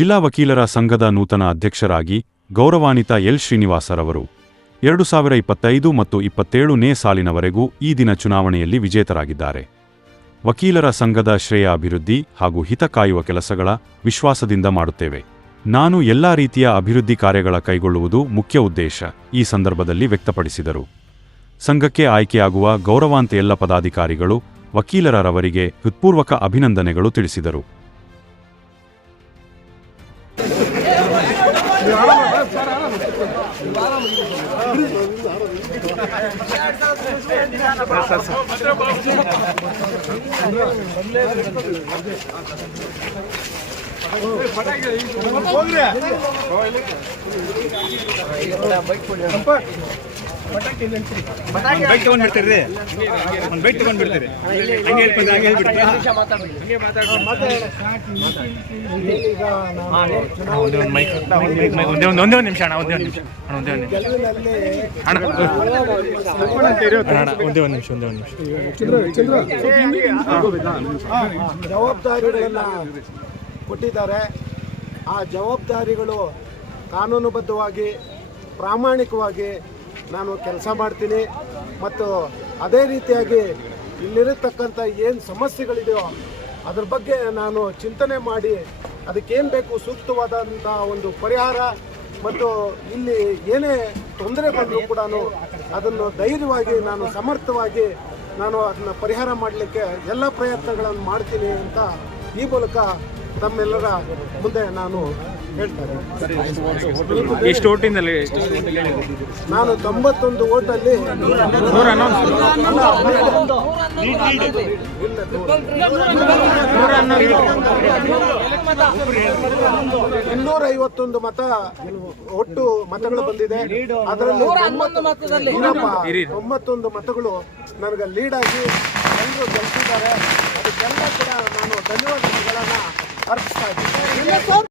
ಜಿಲ್ಲಾ ವಕೀಲರ ಸಂಘದ ನೂತನ ಅಧ್ಯಕ್ಷರಾಗಿ ಗೌರವಾನ್ವಿತ ಎಲ್ ಶ್ರೀನಿವಾಸರವರು 2025 ಮತ್ತು 27ನೇ ಸಾಲಿನವರೆಗೂ ಈ ದಿನ ಚುನಾವಣೆಯಲ್ಲಿ ವಿಜೇತರಾಗಿದ್ದಾರೆ. ವಕೀಲರ ಸಂಘದ ಶ್ರೇಯ ಅಭಿವೃದ್ಧಿ ಹಾಗೂ ಹಿತ ಕಾಯುವ ಕೆಲಸಗಳ ವಿಶ್ವಾಸದಿಂದ ಮಾಡುತ್ತೇವೆ. ನಾನು ಎಲ್ಲಾ ರೀತಿಯ ಅಭಿವೃದ್ಧಿ ಕಾರ್ಯಗಳ ಕೈಗೊಳ್ಳುವುದು ಮುಖ್ಯ ಉದ್ದೇಶ ಈ ಸಂದರ್ಭದಲ್ಲಿ ವ್ಯಕ್ತಪಡಿಸಿದರು. ಸಂಘಕ್ಕೆ ಆಯ್ಕೆಯಾಗುವ ಗೌರವಾನ್ವಿತ ಎಲ್ಲ ಪದಾಧಿಕಾರಿಗಳು ವಕೀಲರವರಿಗೆ ಹೃತ್ಪೂರ್ವಕ ಅಭಿನಂದನೆಗಳು ತಿಳಿಸಿದರು. ಬೈಕ್ ತಗೊಂಡ್ಬಿಡ್ತೀರಿ, ಒಂದು ಬೈಕ್ ತಗೊಂಡ್ಬಿಡ್ತೀರಿ, ಹಂಗೆ ಹೇಳ್ಬಿಡ್ತೀರಿ, ಹಂಗೆ ಹೇಳ್ಬಿಡ್ತೀರಾ? ಒಂದೇ ನಿಮಿಷ ಅಣ್ಣ, ಒಂದೇ ನಿಮಿಷ ಜವಾಬ್ದಾರಿಗಳನ್ನ ಕೊಟ್ಟಿದ್ದಾರೆ. ಆ ಜವಾಬ್ದಾರಿಗಳು ಕಾನೂನುಬದ್ಧವಾಗಿ ಪ್ರಾಮಾಣಿಕವಾಗಿ ನಾನು ಕೆಲಸ ಮಾಡ್ತೀನಿ ಮತ್ತು ಅದೇ ರೀತಿಯಾಗಿ ಇಲ್ಲಿರತಕ್ಕಂಥ ಏನು ಸಮಸ್ಯೆಗಳಿದೆಯೋ ಅದ್ರ ಬಗ್ಗೆ ನಾನು ಚಿಂತನೆ ಮಾಡಿ ಅದಕ್ಕೇನು ಬೇಕು ಸೂಕ್ತವಾದಂಥ ಒಂದು ಪರಿಹಾರ ಮತ್ತು ಇಲ್ಲಿ ಏನೇ ತೊಂದರೆ ಬಂದರೂ ಕೂಡ ಅದನ್ನು ಧೈರ್ಯವಾಗಿ ನಾನು ಸಮರ್ಥವಾಗಿ ನಾನು ಅದನ್ನು ಪರಿಹಾರ ಮಾಡಲಿಕ್ಕೆ ಎಲ್ಲ ಪ್ರಯತ್ನಗಳನ್ನು ಮಾಡ್ತೀನಿ ಅಂತ ಈ ಮೂಲಕ ತಮ್ಮೆಲ್ಲರ ಮುಂದೆ ನಾನು ಹೇಳ್ತೇನೆ. ಎಷ್ಟು ಓಟಿಂದಲ್ಲಿ? ನಾನು 91 ಓಟಲ್ಲಿ 251 ಮತ ಒಟ್ಟು ಮತಗಳು ಬಂದಿದೆ. ಅದರಲ್ಲಿ 91 ಮತಗಳು ನನಗೆ ಲೀಡ್ ಆಗಿ ಎಲ್ಲರೂ ಗೆಲ್ತಿದ್ದಾರೆ. ಅದಕ್ಕೆಲ್ಲ ಕೂಡ ನಾನು ಧನ್ಯವಾದಗಳನ್ನು ಅರ್ಪಿಸ್ತಾ ಇದ್ದೀನಿ.